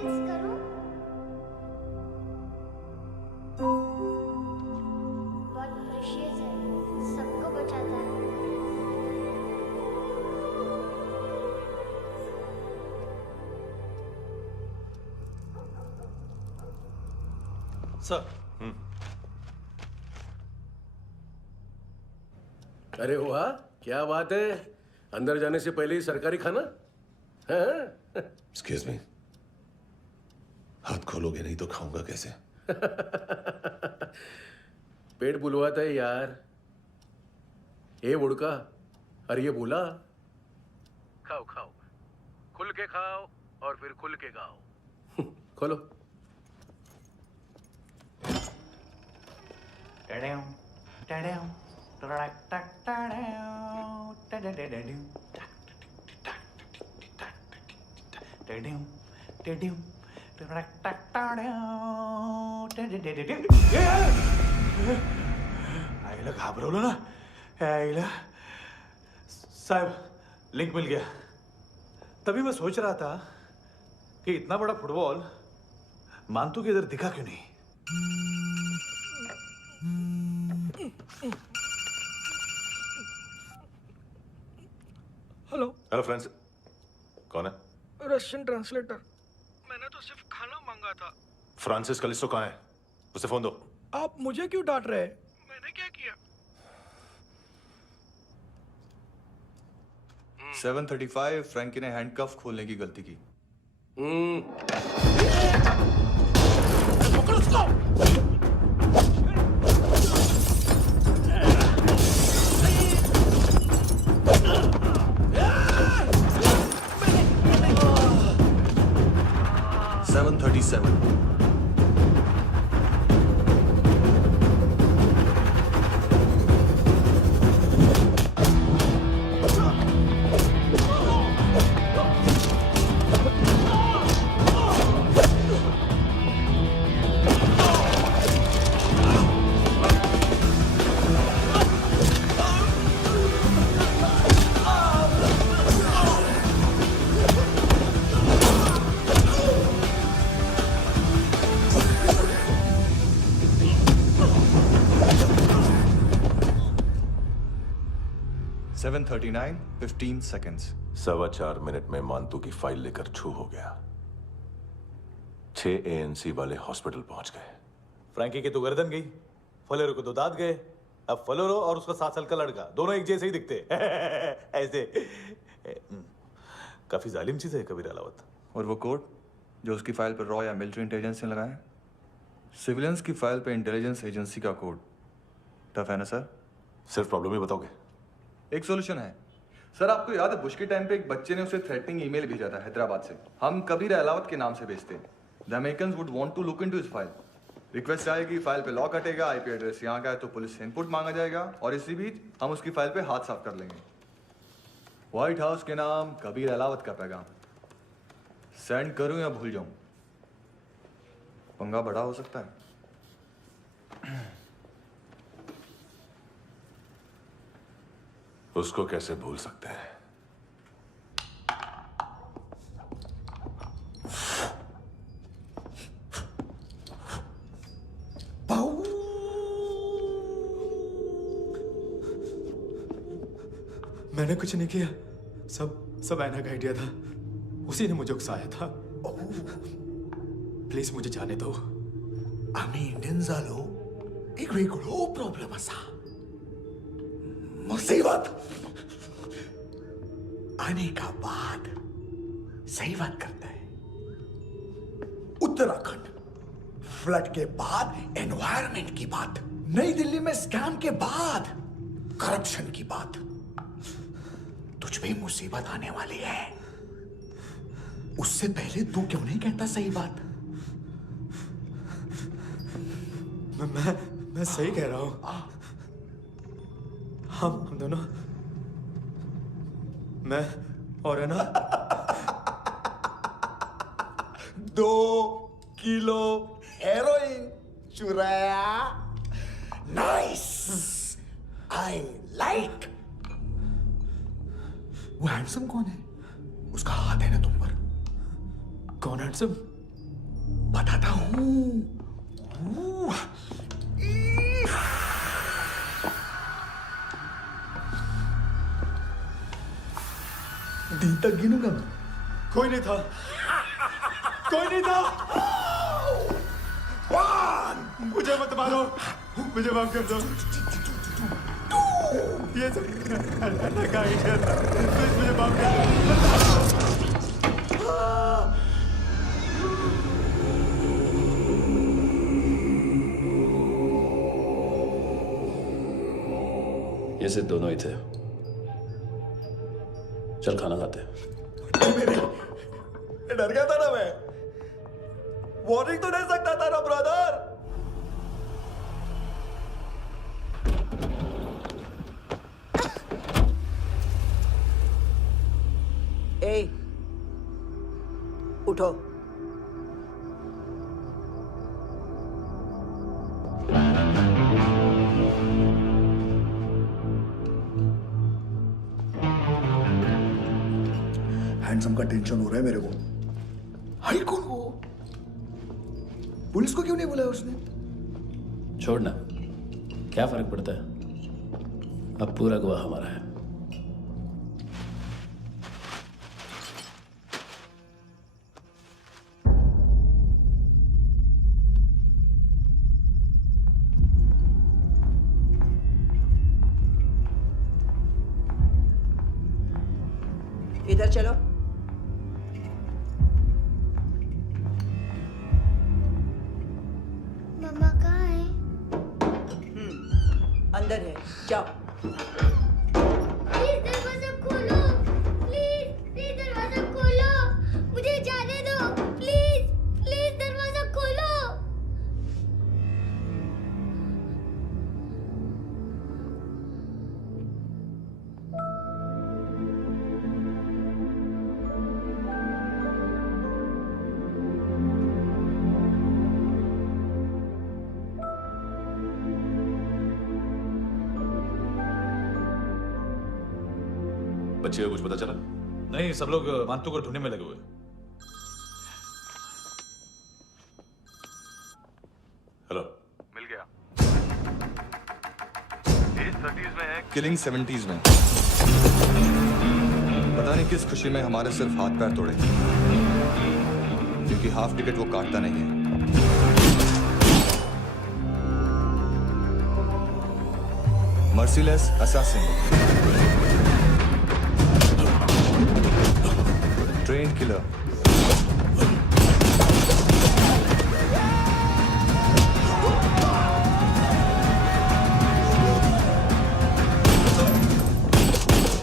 Thanks करूं? बहुत precious है, सबको बचाता है। सर। अरे वाह, क्या बात है। अंदर जाने से पहले ही सरकारी खाना। एक्सक्यूज मी, हाथ खोलोगे नहीं तो खाऊंगा कैसे? पेट बुलवाता है यार। ये बुड़का, अरे ये बोला, खाओ खाओ, खुल के खाओ और फिर खुल के खाओ। खोलो। आईला घाबरवलं ना आईला। साहब, लिंक मिल गया। तभी मैं सोच रहा था कि इतना बड़ा फुटबॉल मानतू के इधर दिखा क्यों नहीं। हेलो। हेलो फ्रेंड्स, कौन है? Russian translator. मैंने तो सिर्फ खाना मांगा था। फ्रांसिस कलिस्टो कहाँ है? उसे फोन दो। आप मुझे क्यों डांट रहे हैं? मैंने क्या किया? 7:35 फ्रैंकी ने हैंडकफ खोलने की गलती की। पकड़ो उसको। 7:37 7:39 15 seconds। 4.25 मिनट में मानतू की फाइल लेकर छू हो गया। 6 ANC वाले हॉस्पिटल पहुंच गए। फ्रैंकी की तो गर्दन गई, फलेरो को तो दांत गए। अब फलेरो और उसका 7 साल का लड़का दोनों एक जैसे ही दिखते। ऐसे काफी जालिम चीज है कबीर अलावत। और वो कोड जो उसकी फाइल पर रॉ या मिलिट्री इंटेलिजेंस ने लगाया, सिविलियंस की फाइल पे इंटेलिजेंस एजेंसी का कोड। टफ है ना सर? सिर्फ प्रॉब्लम ही बताओगे? एक सॉल्यूशन है सर। आपको याद है बुश के टाइम पे एक बच्चे ने उसे थ्रेटनिंग ईमेल भेजा था हैदराबाद से। हम कबीर अलावत के नाम से भेजते हैं। The Americans would want to look into his file. Request आएगी, फाइल पे लॉक हटेगा, आईपी एड्रेस यहाँ का है तो पुलिस से इनपुट मांगा जाएगा और इसी बीच हम उसकी फाइल पे हाथ साफ कर लेंगे। व्हाइट हाउस के नाम कबीर अलावत का पैगाम। सेंड करूं या भूल जाऊं? पंगा बड़ा हो सकता है। उसको कैसे भूल सकते हैं? मैंने कुछ नहीं किया, सब ऐना का आइडिया था। उसी ने मुझे उकसाया था। प्लीज मुझे जाने दो। आम्ही इंडियन झालो एक वेगळो प्रॉब्लेम असा, मुसीबत आने का बाद। सही बात करता है। उत्तराखंड फ्लड के बाद एनवायरनमेंट की बात, नई दिल्ली में स्कैम के बाद करप्शन की बात। तुझ पे मुसीबत आने वाली है, उससे पहले तू क्यों नहीं कहता सही बात? मैं सही कह रहा हूं। हम दोनों, मैं और है ना 2 किलो हेरोइन चुराया। Nice, I like. वो हैंडसम कौन है? उसका हाथ है ना तुम पर। कौन हैंडसम? बताता हूं। दिन तक गिनूंगा मैं। कोई नहीं था, कोई नहीं था। मुझे मत मारो, मुझे माफ कर दो। ये सब अन्ना का आइडिया था, प्लीज मुझे माफ कर दो। ये सिर्फ दोनों ही थे। चल खाना खाते हैं। डर गया था ना मैं। वार्निंग तो दे सकता था ना ब्रदर। ए, उठो। हैंडसम का टेंशन हो रहा है मेरे को। हाई कौन वो? पुलिस को क्यों नहीं बुलाया उसने? छोड़ना, क्या फर्क पड़ता है? अब पूरा गवाह हमारा है। इधर चलो। मम्मा कहाँ है? अंदर है, जाओ। प्लीज दरवाजा खोलो, प्लीज प्लीज दरवाजा खोलो, मुझे जाने दो, प्लीज प्लीज दरवाजा खोलो। बच्चे को कुछ पता चला? नहीं, सब लोग मानतू को ढूंढने में लगे हुए हैं। हेलो, मिल गया। एज 30s में है, किलिंग 70s में। पता नहीं किस खुशी में हमारे सिर्फ हाथ पैर तोड़े, क्योंकि हाफ टिकट वो काटता नहीं है। Merciless assassin, train killer,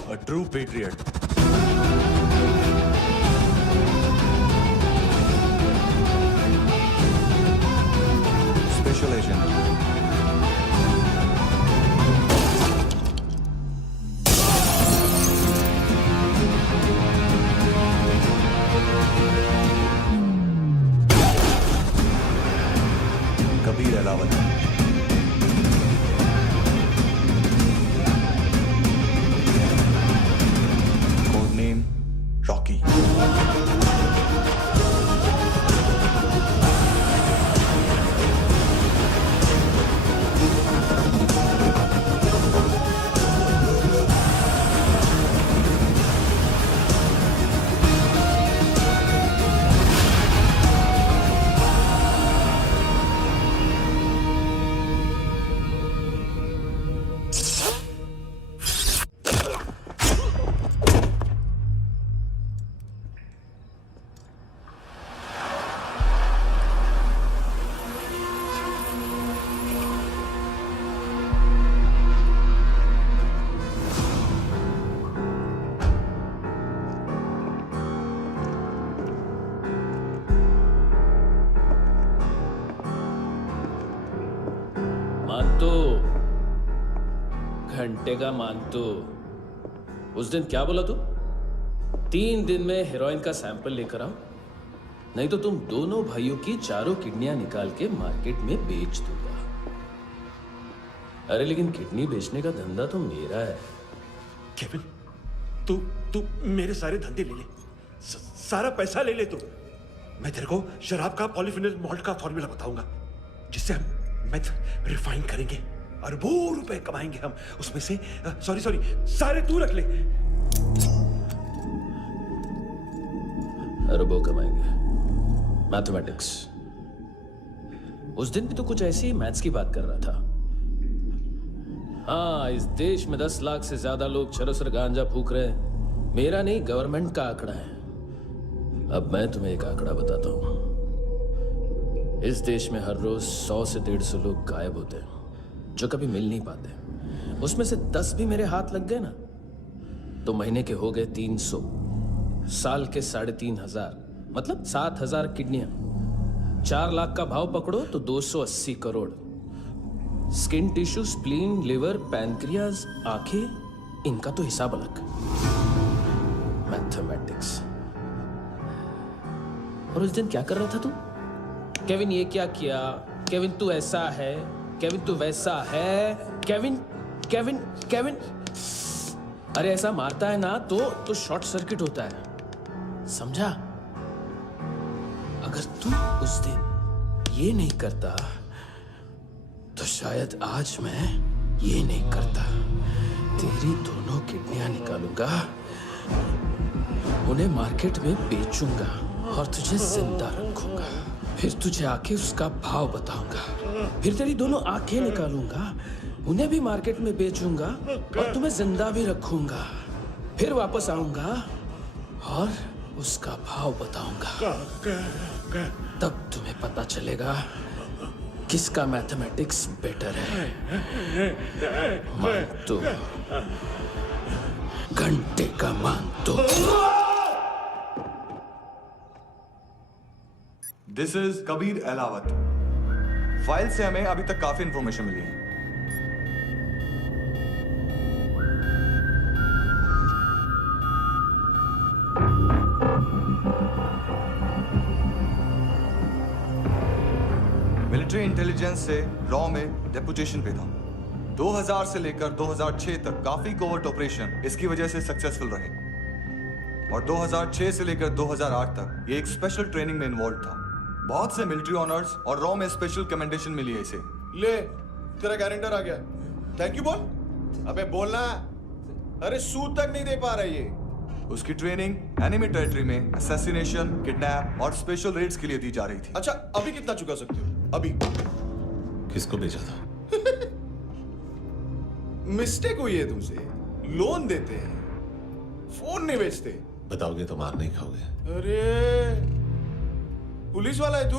a true patriot. Special agent. Kabir Ahlawat, code name Rocky. मानतो, घंटे का मानतो, उस दिन क्या बोला तू? 3 दिन में हेरोइन का सैंपल लेकर आओ, नहीं तो तुम दोनों भाइयों की चारों किडनियां निकाल के मार्केट में बेच दूंगा। अरे लेकिन किडनी बेचने का धंधा तो मेरा है। केविन, तू मेरे सारे धंधे ले ले, सारा पैसा ले ले तू। मैं तेरे को शराब का पॉलीफिनल मॉल्ट का फॉर्मूला बताऊंगा, जिससे हम मेथ रिफाइन करेंगे, अरबों रुपए कमाएंगे हम उसमें से। सॉरी सारे तू रख ले। अरबों कमाएंगे, मैथमेटिक्स। उस दिन भी तो कुछ ऐसी मैथ्स की बात कर रहा था। हाँ, इस देश में 10 लाख से ज्यादा लोग चरस और गांजा फूक रहे हैं। मेरा नहीं, गवर्नमेंट का आंकड़ा है। अब मैं तुम्हें एक आंकड़ा बताता हूं। इस देश में हर रोज 100 से 150 लोग गायब होते हैं, जो कभी मिल नहीं पाते। उसमें से 10 भी मेरे हाथ लग गए ना, तो महीने के हो गए 300, साल के 3500, मतलब 7000 किडनियां। 4 लाख का भाव पकड़ो तो 280 crore. Skin tissue, spleen, liver, pancreas, आंखें, इनका तो हिसाब अलग। मैथमेटिक्स। और उस दिन क्या कर रहा था तू? केविन ये क्या किया, केविन तू ऐसा है, केविन तू वैसा है, केविन केविन केविन। अरे ऐसा मारता है ना तो शॉर्ट सर्किट होता है, समझा? अगर तू उस दिन ये नहीं करता तो शायद आज मैं ये नहीं करता। तेरी दोनों किडनियां निकालूंगा, उन्हें मार्केट में बेचूंगा और तुझे जिंदा रखूंगा। फिर तुझे आके उसका भाव बताऊंगा। फिर तेरी दोनों आंखें निकालूंगा, उन्हें भी मार्केट में बेचूंगा और तुम्हें जिंदा भी रखूंगा। फिर वापस आऊंगा और उसका भाव बताऊंगा। तब तुम्हें पता चलेगा किसका मैथमेटिक्स बेटर है। मानतो, घंटे का मानतो। This is Kabir Ahlawat. File से हमें अभी तक काफी इंफॉर्मेशन मिली है। मिलिट्री इंटेलिजेंस से रॉ में डेपुटेशन पे था। 2000 से लेकर 2006 तक काफी कोवर्ट ऑपरेशन इसकी वजह से सक्सेसफुल रहे, और 2006 से लेकर 2008 तक ये एक स्पेशल ट्रेनिंग में इन्वॉल्व था। बहुत से मिलिट्री ऑनर्स और रॉ में स्पेशल कमेंडेशन मिली है इसे। ले, तेरा गारंटर आ गया। थैंक यू बोल। अबे बोलना। अरे सूद तक नहीं दे पा रहा ये। उसकी ट्रेनिंग एनिमी टेरिटरी में असैसिनेशन, किडनैप और स्पेशल रेड्स के लिए दी जा रही थी। अच्छा, अभी कितना चुका सकते हो? अभी किसको भेजा था? मिस्टेक हुई है तुमसे। लोन देते हैं, फोन नहीं बेचते। बताओगे तो मार नहीं खाओगे। अरे पुलिस वाला है तू?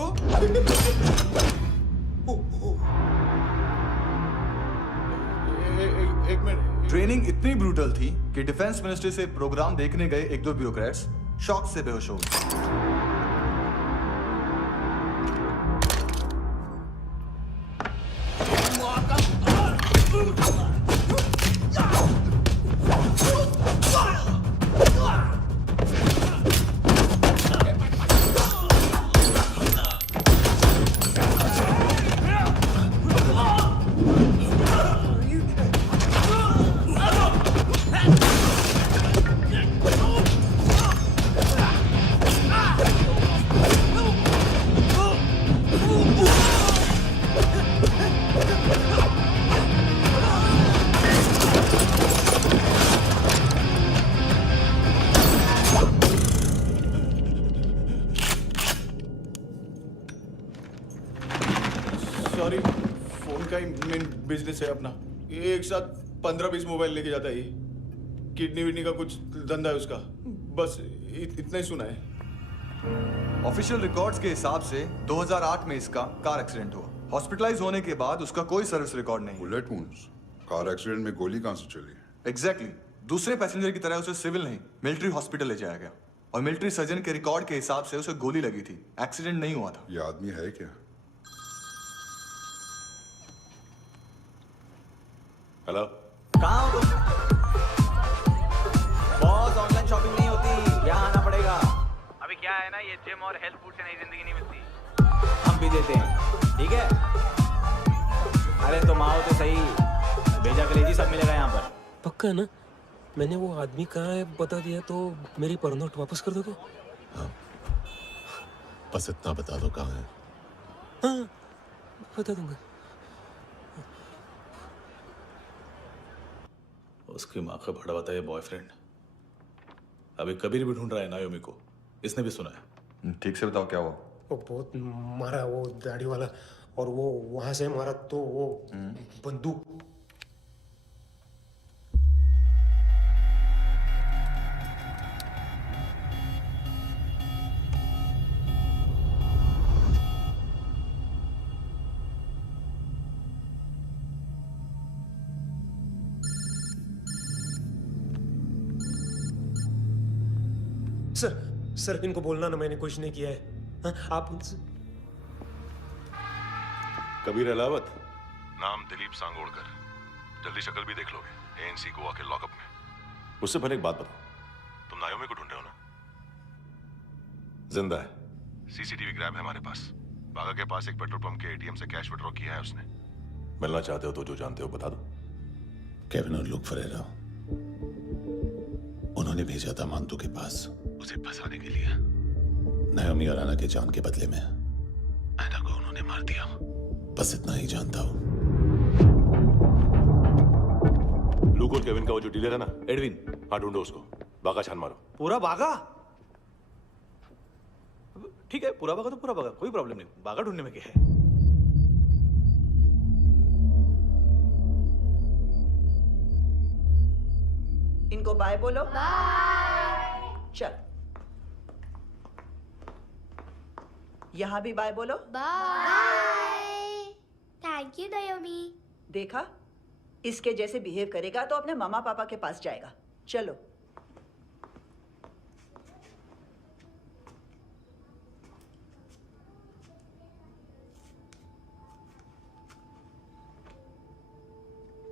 एक मिनट। ट्रेनिंग इतनी ब्रूटल थी कि डिफेंस मिनिस्ट्री से प्रोग्राम देखने गए 1-2 ब्यूरोक्रेट्स शॉक से बेहोश हो गए। सॉरी, फोन का ही मेन बिजनेस है अपना। एक साथ 15-20 मोबाइल लेके जाता है ये। किडनी विडनी का कुछ धंधा है उसका। बस इतना ही सुना है। ऑफिशियल रिकॉर्ड्स के हिसाब से 2008 में इसका कार एक्सीडेंट हुआ। हॉस्पिटलाइज होने के बाद उसका कोई सर्विस रिकॉर्ड नहीं। Bullet wounds. कार एक्सीडेंट में गोली कहां से चली? एग्जैक्टली। दूसरे पैसेंजर की तरह उसे सिविल नहीं, मिलिट्री हॉस्पिटल ले जाया गया, और मिलिट्री सर्जन के रिकॉर्ड के हिसाब से उसे गोली लगी थी। एक्सीडेंट नहीं हुआ था। ये आदमी है क्या? हेलो, कहाँ हो तुम? बॉस, ऑनलाइन शॉपिंग नहीं होती, यहाँ आना पड़ेगा। अभी क्या है ना, ये जिम और हेल्थ फूड से नई जिंदगी नहीं मिलती। हम भी देते हैं, ठीक है? अरे तुम आओ तो सही, भेजा कलेजी सब मिलेगा यहाँ पर। पक्का ना? मैंने वो आदमी कहाँ है बता दिया तो मेरी पर नोट वापस कर दोगे? बस इतना बता दो कहाँ है। हाँ बता दूंगा। उसकी माँ का बड़ा बताया बॉयफ्रेंड अभी कबीर भी ढूंढ रहा है नायोमी को, इसने भी सुना है। ठीक से बताओ क्या हुआ। वो बहुत मारा वो दाढ़ी वाला, और वो वहां से मारा तो वो बंदूक। सर इनको बोलना ना मैंने कुछ नहीं किया है। हाँ, आप उनसे। कबीर अलावत, नाम दिलीप सांगोड़कर। जल्दी शक्ल भी देख लोगे एएनसी गोवा के लॉकअप में। मुझसे पहले एक बात बताओ, तुम नायोमी को ढूंढ रहे हो ना? जिंदा है, सीसीटीवी ग्रैब है हमारे पास। बागा के पास एक पेट्रोल पंप के एटीएम से कैश विड्रॉ किया है उसने। मिलना चाहते हो तो जो जानते हो बता दो। केविन और लुक फरेरा, उन्होंने भेजा था मांतू के पास उसे फंसाने के लिए। नायोमी और आना के जान के बदले में आना को उन्होंने मार दिया। बस इतना ही जानता हूं। लुक और केविन का वो जो डीलर है ना, एडविन, हाँ ढूंढो उसको। बागा छान मारो। पूरा बागा? ठीक है, पूरा बागा तो पूरा बागा, कोई प्रॉब्लम नहीं। बागा ढूंढने में क्या है? इनको बाय बोलो। बाय। चल, यहां भी बाय बोलो। बाय। Thank you नायोमी। देखा, इसके जैसे बिहेव करेगा तो अपने मामा पापा के पास जाएगा। चलो।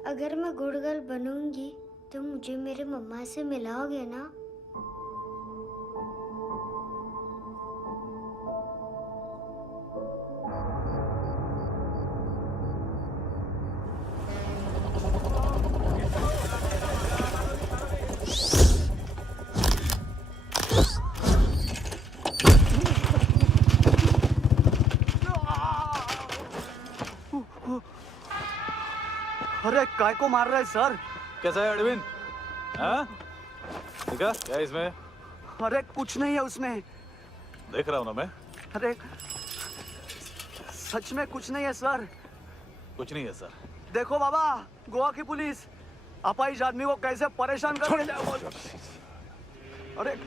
अगर मैं गुड गर्ल बनूंगी तो मुझे मेरे मम्मा से मिलाओगे ना? अरे काय को मार रहा है सर? कैसा है एडविन? हाँ? देखा क्या इसमें? अरे कुछ नहीं है उसमें। देख रहा हूँ ना मैं। अरे सच में कुछ नहीं है सर। कुछ नहीं है सर। देखो बाबा, गोवा की पुलिस अपाहिज आदमी को कैसे परेशान कर रही है। अरे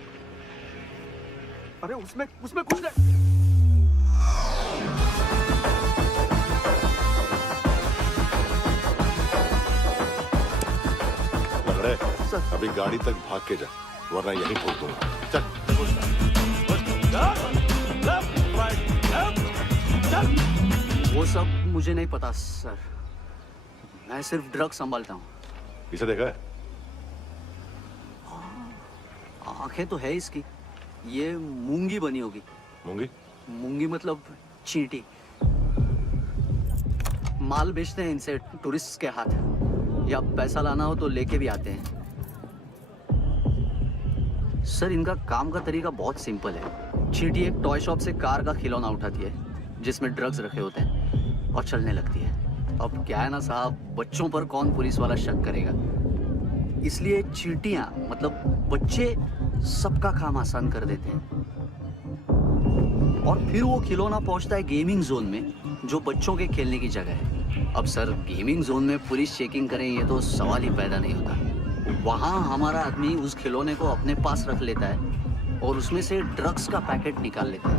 अरे उसमें कुछ नहीं। अभी गाड़ी तक भाग के जा, वरना यहीं ठोक दूंगा। चल। वो सब मुझे नहीं पता सर, मैं सिर्फ ड्रग संभालता हूँ। इसे देखा है? आंखें तो है इसकी, ये मूंगी बनी होगी। मूंगी? मूंगी मतलब चींटी। माल बेचते हैं इनसे टूरिस्ट के हाथ, या पैसा लाना हो तो लेके भी आते हैं। सर इनका काम का तरीका बहुत सिंपल है। चींटी एक टॉय शॉप से कार का खिलौना उठाती है जिसमें ड्रग्स रखे होते हैं और चलने लगती है। अब क्या है ना साहब, बच्चों पर कौन पुलिस वाला शक करेगा, इसलिए चींटियां मतलब बच्चे सबका काम आसान कर देते हैं। और फिर वो खिलौना पहुंचता है गेमिंग जोन में, जो बच्चों के खेलने की जगह है। अब सर गेमिंग जोन में पुलिस चेकिंग करें ये तो सवाल ही पैदा नहीं होता। वहाँ हमारा आदमी उस खिलौने को अपने पास रख लेता है और उसमें से ड्रग्स का पैकेट निकाल लेता है,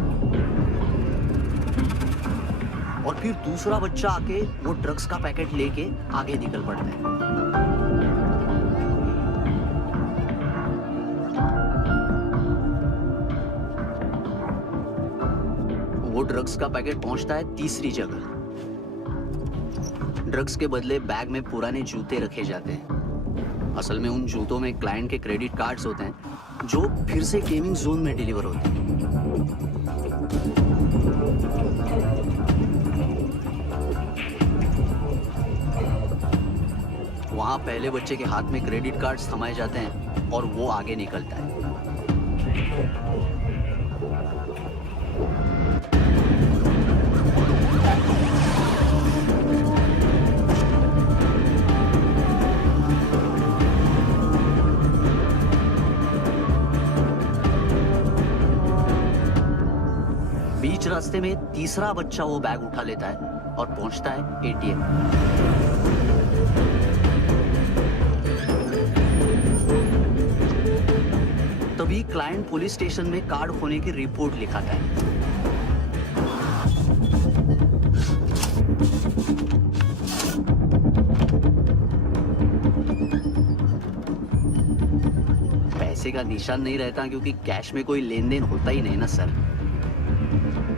और फिर दूसरा बच्चा आके वो ड्रग्स का पैकेट लेके आगे निकल पड़ता है। वो ड्रग्स का पैकेट पहुंचता है तीसरी जगह। ड्रग्स के बदले बैग में पुराने जूते रखे जाते हैं। असल में उन जूतों में क्लाइंट के क्रेडिट कार्ड्स होते हैं जो फिर से गेमिंग जोन में डिलीवर होते हैं। वहां पहले बच्चे के हाथ में क्रेडिट कार्ड्स थमाए जाते हैं और वो आगे निकलता है। बीच रास्ते में तीसरा बच्चा वो बैग उठा लेता है और पहुंचता है एटीएम। तभी क्लाइंट पुलिस स्टेशन में कार्ड खोने की रिपोर्ट लिखाता है। पैसे का निशान नहीं रहता क्योंकि कैश में कोई लेन देन होता ही नहीं ना सर।